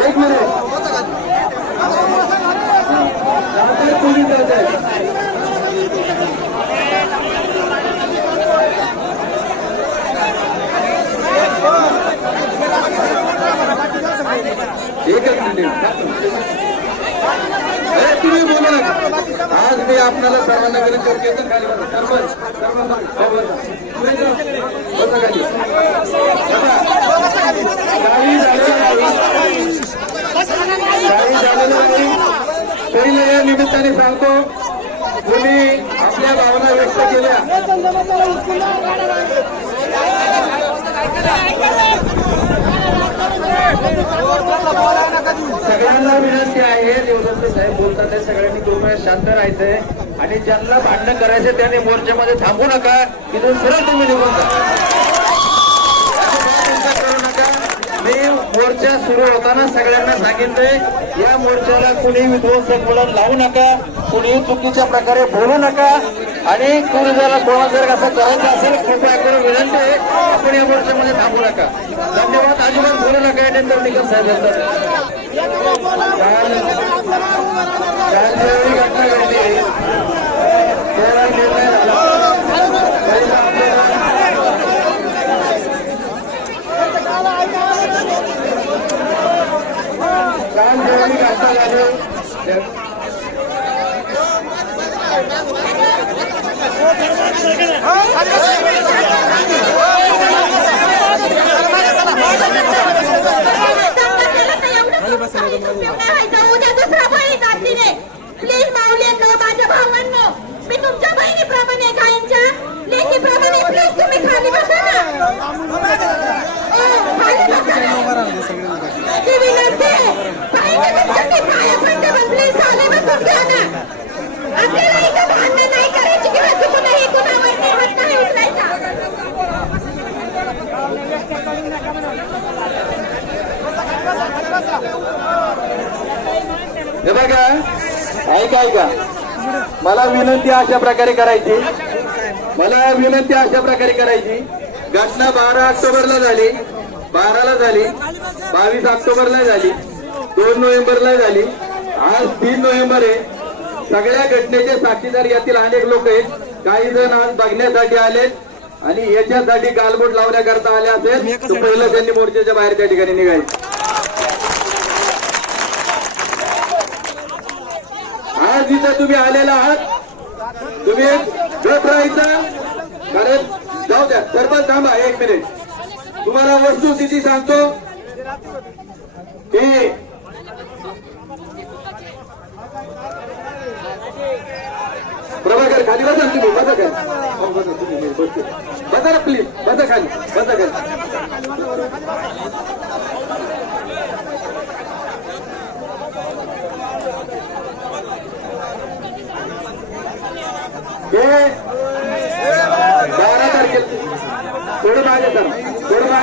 एक minute. Police जात आहे एकच मिनिट अरे तुम्ही बोला ना आज मी आपल्याला सर्वांना विनंती करते खाली काही झालेलं नाही. काही झालेलं नाही तरी या निमित्ताने सांगतो तुम्ही आपल्या भावना व्यक्त केल्या. सगळ्यांना विनंती आहे देवदत्त साहेब बोलतात सगळ्यांनी दोन वेळा शांत राहायचंय. आणि ज्यांना भांडण करायचं त्याने मोर्चामध्ये थांबू नका. इथून सरळ तुम्ही निघून जा. चिंता करू नका मी मोर्चा सुरू होताना सगळ्यांना सांगितलंय या मोर्चाला कुणी विध्वंसक वळण लावू नका कुणी चुकीच्या प्रकारे बोलू नका. आणि कुणी जर कोणा जर असं करायचं असेल कृपया करून विनंती आहे आपण या मोर्चामध्ये थांबू नका. धन्यवाद अजिबात बोलू नका यानंतर निकम साहेब बोलतात काल घटना घडली. तेवढा निर्णय झाला तरी आपल्याला काल ज्यावेळी घटना झाली त्या- उद्या दुसरा बळी जातीने प्लीज माऊल्यांनो माझ्या भावांनो मी तुमच्या बहिणीप्रमाणे गायींच्या लेकीप्रमाणे प्लीज तुम्ही खाली बसा ना. ओ, खाली बसा ना. माझी विनंती तुमच्याकडे प्लीज खाली बसून घ्या ना. आपल्याला इथं नाही करायची किंवा कुणावर नाही उचलायचा हे बघा ऐका ऐका. मला विनंती अशा प्रकारे करायची. मला विनंती अशा प्रकारे करायची. घटना बारा ऑक्टोबरला झाली. बाराला झाली. बावीस ऑक्टोबरला झाली. दोन नोव्हेंबरला झाली. आज तीन नोव्हेंबर आहे. सगळ्या घटनेचे साक्षीदार यातील अनेक लोक आहेत. काही जण आज बघण्यासाठी आलेत आणि याच्यासाठी गालबोट लावण्याकरता आले असेल. पहिलं त्यांनी मोर्चाच्या बाहेर त्या ठिकाणी निघायचं. आज तुम्ही आलेला आहात. तुम्ही गप राहायचा. कारण जाऊ द्या सरपंच थांबा एक मिनिट तुम्हाला वस्तुस्थिती सांगतो. की प्रभाकर खाली बसा तुम्ही बसा खाली. बसा तुम्ही बसा प्लीज बसा खाली. बसा खाली हे बारा तारखेला थोडं मागे सर थोडं मागे सर सरपंचाला बोलतो काही जण मागे सर दोन काही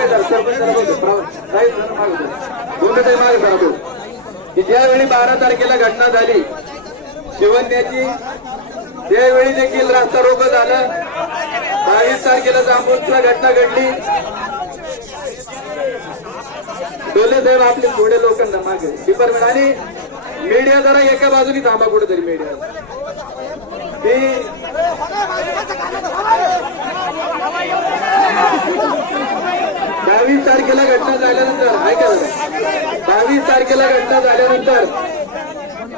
मागे सर की ज्यावेळी बारा तारखेला घटना झाली शिवन्याची त्यावेळी देखील रास्ता रोग झालं. बावीस तारखेला जांबूनला घटना घडली. डोले साहेब आपले थोडे लोकांना मागे. डिपार्टमेंट आणि मीडिया जरा एका बाजूनी थांबा कुठेतरी मीडिया ती बावीस तारखेला घटना झाल्यानंतर ऐका बावीस तारखेला घटना झाल्यानंतर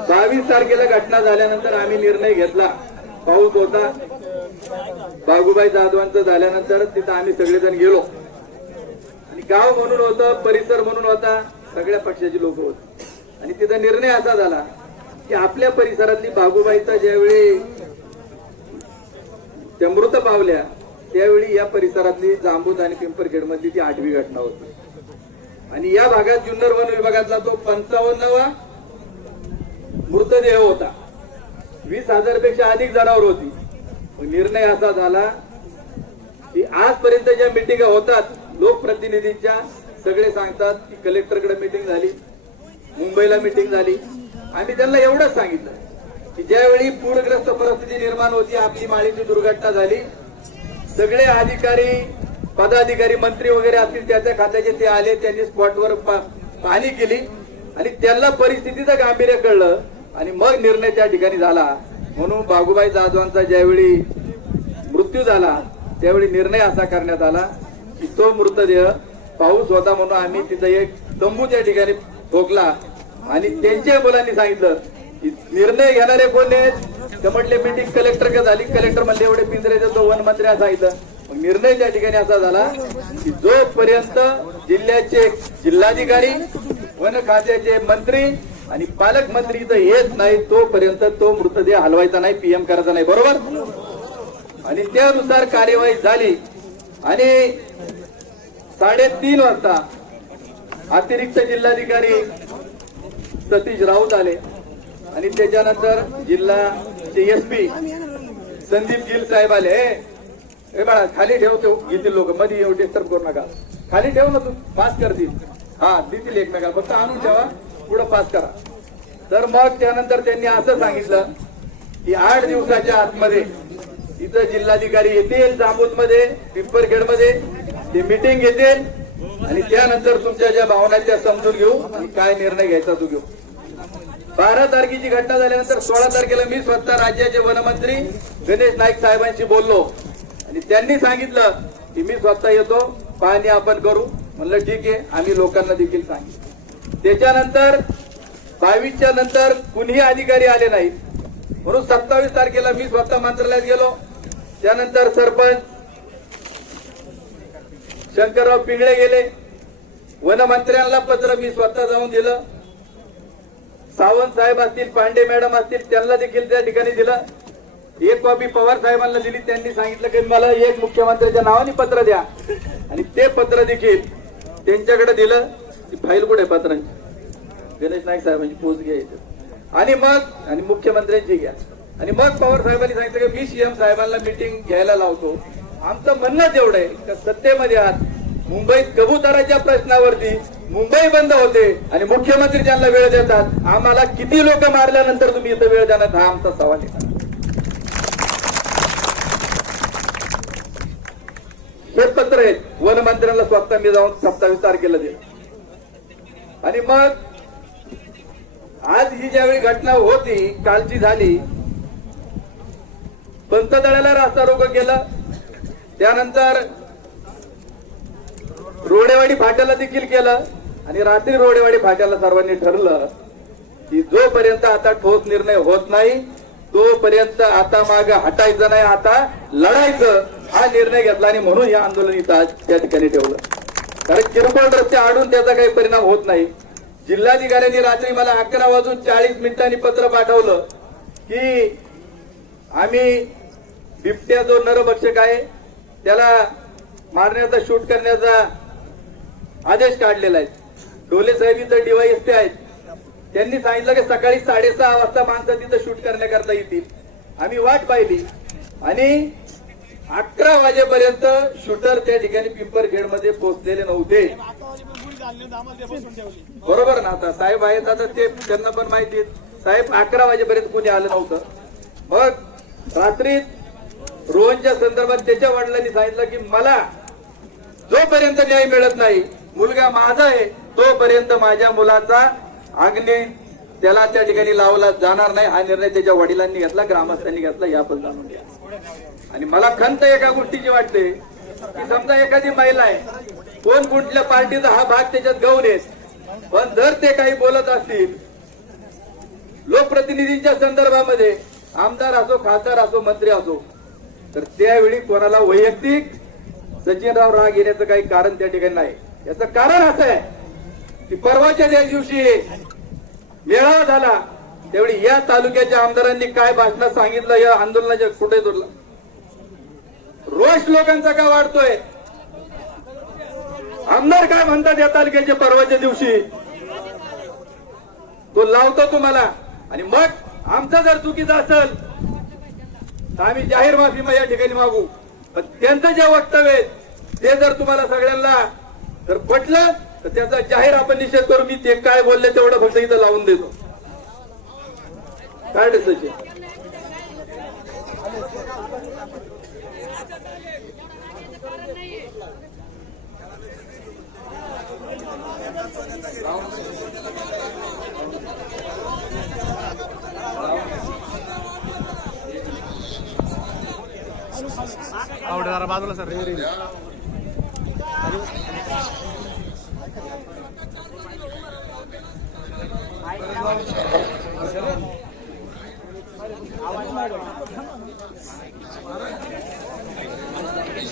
बावीस तारखेला घटना झाल्यानंतर आम्ही निर्णय घेतला. पाऊस होता. बागूबाई जाधवांचं झाल्यानंतर तिथं आम्ही सगळेजण गेलो. आणि गाव म्हणून होतं परिसर म्हणून होता सगळ्या पक्षाची लोक होती. आणि तिथं निर्णय असा झाला की आपल्या परिसरातली बागूबाईचा ज्यावेळी त्या मृत पावल्या त्यावेळी या परिसरातली जांबूज आणि पिंपरखेड मधली ती आठवी घटना होती. आणि या भागात जुन्नर वन विभागातला तो पंचावन्नवा मृतदेह होता. वीस हजारपेक्षा अधिक जनावर होती. निर्णय असा झाला की आजपर्यंत ज्या मिटिंग होतात. लोकप्रतिनिधींच्या सगळे सांगतात की कलेक्टरकडे मिटिंग झाली मुंबईला मिटिंग झाली. आम्ही त्यांना एवढंच सांगितलं की ज्यावेळी पूरग्रस्त परिस्थिती निर्माण होती आपली माळीची दुर्घटना झाली सगळे अधिकारी पदाधिकारी मंत्री वगैरे असतील त्याच्या खात्याचे ते आले त्यांनी स्पॉटवर पा- पाहणी केली. आणि त्यांना परिस्थितीचं गांभीर्य कळलं आणि मग निर्णय त्या ठिकाणी झाला. म्हणून बागुबाई जाधवांचा ज्यावेळी मृत्यू झाला त्यावेळी निर्णय असा करण्यात आला की तो मृतदेह पाऊस होता म्हणून आम्ही तिथं एक तंबू त्या ठिकाणी ठोकला. आणि त्यांच्या मुलांनी सांगितलं निर्णय घेणारे कोण आहेत? तर म्हटले मीटिंग कलेक्टर का झाली? कलेक्टर म्हणले एवढे पिंजरे देतो वन मंत्र्याचा इथं. मग निर्णय त्या ठिकाणी असा झाला की जोपर्यंत जिल्ह्याचे जिल्हाधिकारी वन खात्याचे मंत्री आणि पालकमंत्री इथं येत नाही तोपर्यंत तो मृतदेह हलवायचा नाही पीएम करायचा नाही बरोबर? आणि त्यानुसार कार्यवाही झाली. आणि साडेतीन वाजता अतिरिक्त जिल्हाधिकारी सतीश राऊत आले. आणि त्याच्यानंतर जिल्हाचे एसपी संदीप गिल साहेब आले. हे बाळा खाली ठेवतो येतील लोक. मध्ये येऊ डिस्टर्ब करू नका. खाली ठेव ना तू. पास करतील. हा देतील एकमेकाला. फक्त आणून ठेवा. पुढे पास करा. तर मग त्यानंतर त्यांनी असं सांगितलं की आठ दिवसाच्या आतमध्ये इथं जिल्हाधिकारी येतील जांबूत मध्ये पिंपरखेडमध्ये ते मिटिंग घेतील. आणि त्यानंतर तुमच्या ज्या भावना त्या समजून घेऊ आणि काय निर्णय घ्यायचा तो घेऊ. बारा तारखेची घटना झाल्यानंतर सोळा तारखेला मी स्वतः राज्याचे वनमंत्री गणेश नाईक साहेबांशी बोललो. आणि त्यांनी सांगितलं की मी स्वतः येतो पाहणी आपण करू. म्हणलं ठीक आहे. आम्ही लोकांना देखील सांगितलं. त्याच्यानंतर बावीसच्या नंतर कुणीही अधिकारी आले नाहीत. म्हणून सत्तावीस तारखेला मी स्वतः मंत्रालयात गेलो. त्यानंतर सरपंच शंकरराव पिंगळे गेले. वनमंत्र्यांना पत्र मी स्वतः जाऊन दिलं. सावंत साहेब असतील पांडे मॅडम असतील त्यांना देखील त्या ठिकाणी दिलं. एक कॉपी पवार साहेबांना दिली. त्यांनी सांगितलं की मला एक मुख्यमंत्र्याच्या नावाने पत्र द्या. आणि ते पत्र देखील त्यांच्याकडे दिलं. ती फाईल कुठे पत्रांची? गणेश नाईक साहेबांची पोच घ्यायची आणि मग आणि मुख्यमंत्र्यांची घ्या. आणि मग पवार साहेबांनी सांगितलं की मी सीएम साहेबांना मिटिंग घ्यायला लावतो. आमचं म्हणणं एवढं आहे का सत्तेमध्ये आहात. मुंबईत कबुतराच्या प्रश्नावरती मुंबई बंद होते आणि मुख्यमंत्री त्यांना वेळ देतात आम्हाला किती लोक मारल्यानंतर तुम्ही इथं वेळ देणार? हा आमचा सवाल आहे. हे पत्र आहे वनमंत्र्यांना स्वतः मी जाऊन सत्तावीस तारखेला दिलं आणि मग आज ही ज्यावेळी घटना होती कालची झाली पंतदळाला रास्ता रोग केलं. त्यानंतर रोडेवाडी फाट्याला देखील केलं. आणि रात्री रोडेवाडी फाट्याला सर्वांनी ठरलं की जोपर्यंत आता ठोस निर्णय होत नाही तोपर्यंत आता माग हटायचं नाही आता लढायचं हा निर्णय घेतला आणि म्हणून हे आंदोलन इथं आज त्या ठिकाणी ठेवलं. कारण किरकोळ रस्ते आडून त्याचा काही परिणाम होत नाही. जिल्हाधिकाऱ्यांनी रात्री मला अकरा वाजून चाळीस मिनिटांनी पत्र पाठवलं की आम्ही बिबट्या जो नरभक्षक आहे त्याला मारण्याचा शूट करण्याचा आदेश काढलेला आहे. डोले साहेब इथं डिवाईस ते आहेत. त्यांनी सांगितलं की सकाळी साडेसहा वाजता माणसं तिथं शूट करण्याकरता येतील. आम्ही वाट पाहिली. आणि अकरा वाजेपर्यंत शूटर त्या ठिकाणी पिंपरखेडमध्ये पोहोचलेले नव्हते. बरोबर ना आता? साहेब आहेत आता ते त्यांना पण माहिती साहेब अकरा वाजेपर्यंत कोणी आलं नव्हतं. मग रात्री रोहनच्या संदर्भात त्याच्या वडिलांनी सांगितलं की मला जोपर्यंत न्याय मिळत नाही मुलगा माझा आहे तोपर्यंत माझ्या मुलाचा अग्नी त्याला त्या ठिकाणी लावला जाणार नाही. हा निर्णय त्याच्या वडिलांनी घेतला ग्रामस्थांनी घेतला या पण जाणून घ्या. आणि मला खंत एका गोष्टीची वाटते की समजा एखादी महिला आहे कोण कुठल्या पार्टीचा हा भाग त्याच्यात गौण आहेत पण जर ते काही बोलत असतील लोकप्रतिनिधींच्या संदर्भामध्ये आमदार असो खासदार असो मंत्री असो तर त्यावेळी कोणाला वैयक्तिक सचिनराव राग येण्याचं काही कारण त्या ठिकाणी नाही. याचं कारण असं आहे की परवाच्या त्या दिवशी मेळावा झाला. तेवढी या तालुक्याच्या आमदारांनी काय भाषण सांगितलं या आंदोलनाच्या कुठे दुरला? रोष लोकांचा का वाढतोय? आमदार काय म्हणतात या तालुक्याच्या परवाच्या दिवशी? तो लावतो तुम्हाला. आणि मग आमचा जर चुकीचा असेल तर आम्ही जाहीर माफी मग या ठिकाणी मागू. पण त्यांचं जे वक्तव्य ते जर तुम्हाला सगळ्यांना जर पटलं तर त्याचा जाहीर आपण निषेध करू मी ते काय बोलले तेवढं फक्त इथं लावून देतो. काय रे सचिन आवडे जरा बाजूला सर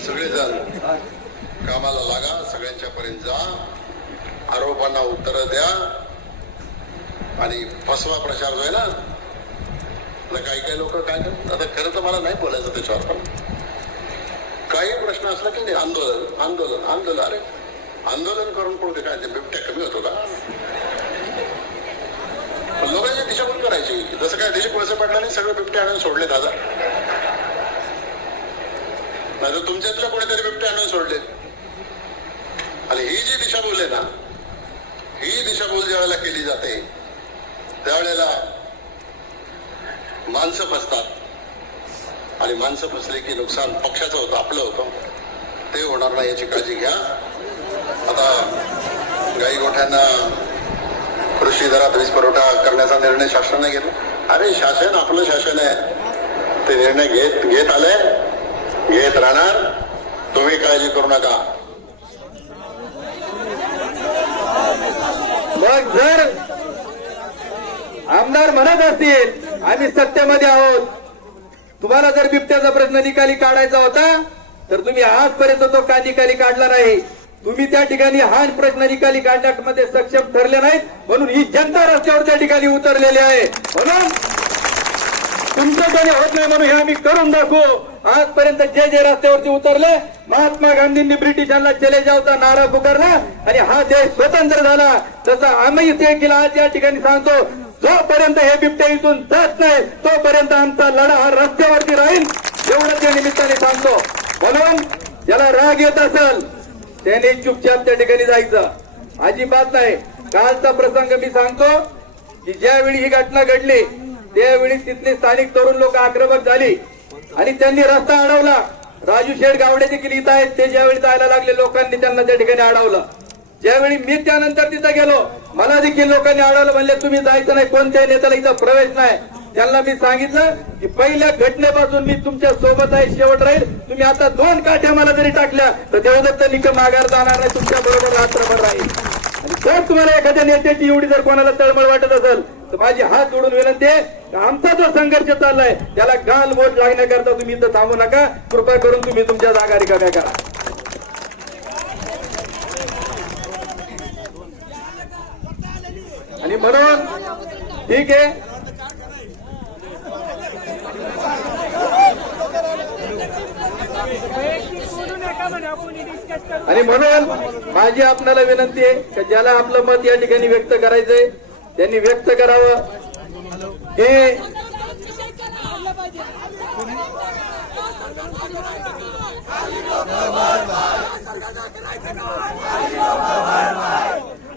सगळेजण कामाला लागा सगळ्यांच्या पर्यंत जा. आरोपांना उत्तर द्या. आणि फसवा प्रचार जो आहे ना? आता काही काही लोक काय करतात? आता खरं तर मला नाही बोलायचं त्याच्यावर पण काही प्रश्न असला की नाही आंदोलन आंदोलन आंदोलन. अरे आंदोलन करून कोणते काय ते बिबट्या कमी होतो का? पण लोकांची दिशाभूल करायची. जसं काय दिलीप पडलं नाही सगळे बिबटे आणून सोडले दादा. नाही तर तुमच्यातल्या कोणीतरी बिबटे आणून सोडले. आणि ही जी दिशाभूल आहे ना ही दिशाभूल ज्या वेळेला केली जाते त्यावेळेला माणसं फसतात. आणि माणसं फसले की नुकसान पक्षाचं होतं आपलं होतं. ते होणार नाही याची काळजी घ्या. आता गाई गोठ्यांना कृषी दरात वीज पुरवठा करण्याचा निर्णय शासनाने घेतला. अरे शासन आपलं शासन आहे. ते निर्णय घेत घेत आले घेत राहणार. तुम्ही काळजी करू नका. मग जर आमदार म्हणत असतील आम्ही सत्तेमध्ये आहोत. तुम्हाला जर बिबट्याचा प्रश्न निकाली काढायचा होता तर तुम्ही आजपर्यंत तो का निकाली काढला नाही? तुम्ही त्या ठिकाणी हा प्रश्न निकाली काढण्यामध्ये सक्षम ठरले नाहीत म्हणून ही जनता रस्त्यावर त्या ठिकाणी उतरलेली आहे. म्हणून तुमचं कोणी होत नाही म्हणून हे आम्ही करून दाखवू. आजपर्यंत जे जे रस्त्यावरती उतरले महात्मा गांधींनी ब्रिटिशांना चले जावचा नारा पुकारला आणि हा देश स्वतंत्र झाला. तसा आम्ही ते केला आज या ठिकाणी सांगतो जोपर्यंत हे बिबटे इथून जात नाही तोपर्यंत आमचा लढा हा रस्त्यावरती राहील एवढं त्या निमित्ताने सांगतो. म्हणून ज्याला राग येत असेल त्याने चुपचाप त्या ठिकाणी जायचं. अजिबात नाही. कालचा प्रसंग मी सांगतो की ज्यावेळी ही घटना घडली त्यावेळी तिथले स्थानिक तरुण लोक आक्रमक झाली. आणि त्यांनी रस्ता अडवला. राजू शेठ गावडे देखील इथं आहेत. ते ज्यावेळी जायला लागले लोकांनी त्यांना त्या ठिकाणी अडवलं. ज्यावेळी मी त्यानंतर तिथं गेलो मला देखील लोकांनी अडवलं. म्हणले तुम्ही जायचं नाही. कोणत्याही नेत्याला इथं प्रवेश नाही. त्यांना मी सांगितलं की पहिल्या घटनेपासून मी तुमच्यासोबत आहे शेवट राहील. तुम्ही आता दोन काठ्या मला जरी टाकल्या तर देवदत्त निकम माघार जाणार नाही तुमच्या बरोबर रात्रभर राहील. आणि जर तुम्हाला एखाद्या नेत्याची एवढी जर कोणाला तळमळ वाटत असेल तर माझी हात जोडून विनंती आहे आमचा जो संघर्ष चाललाय त्याला गाल बोट लागण्याकरता तुम्ही इथं थांबू नका. कृपा करून तुम्ही तुमच्या जागा रिकाम्या करा. आणि म्हणून ठीक आहे आणि म्हणून माझी आपल्याला विनंती आहे की ज्याला आपलं मत या ठिकाणी व्यक्त करायचंय त्यांनी व्यक्त करावं. हे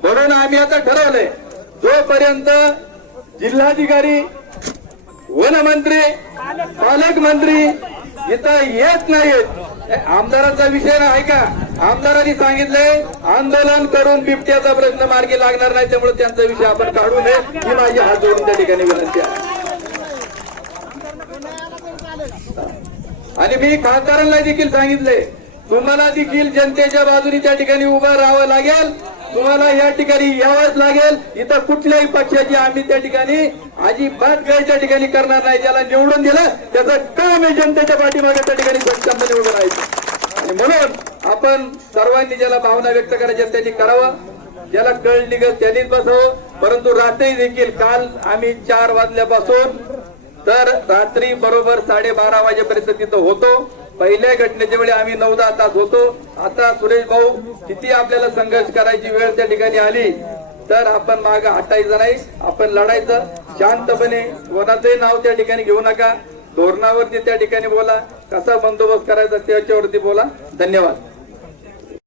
म्हणून आम्ही आता ठरवलंय जोपर्यंत जिल्हाधिकारी वनमंत्री पालकमंत्री इथं येत नाहीत आमदारांचा विषय नाही का आमदारांनी सांगितलंय आंदोलन करून बिबट्याचा प्रश्न मार्गी लागणार नाही त्यामुळे त्यांचा विषय आपण काढू नये ही माझी हात जोडून त्या ठिकाणी विनंती आहे. आणि मी खासदारांना देखील सांगितले तुम्हाला देखील जनतेच्या बाजूने त्या ठिकाणी उभं राहावं लागेल. तुम्हाला या ठिकाणी यावंच लागेल. इथं कुठल्याही पक्षाची आम्ही त्या ठिकाणी अजिबात गैर त्या ठिकाणी करणार नाही. ज्याला निवडून दिलं त्याचं काम आहे जनतेच्या पाठीमागे त्या ठिकाणी सक्षमपणे उभं राहायचं आणि म्हणून आपण सर्वांनी ज्याला भावना व्यक्त करायच्या त्यांनी करावं. ज्याला कळ निघत त्यांनीच बसावं. परंतु रात्री देखील काल आम्ही चार वाजल्यापासून तर रात्री बरोबर साडेबारा वाजेपर्यंत तिथं होतो. पहिल्या घटनेच्या वेळी आम्ही नऊ दहा तास होतो. आता सुरेश भाऊ किती आपल्याला संघर्ष करायची वेळ त्या ठिकाणी आली तर आपण माग हटायचं नाही. आपण लढायचं. शांतपणे कोणाचंही नाव त्या ठिकाणी घेऊ नका. धोरणावरती त्या ठिकाणी बोला. कसा बंदोबस्त करायचा त्याच्यावरती बोला. धन्यवाद.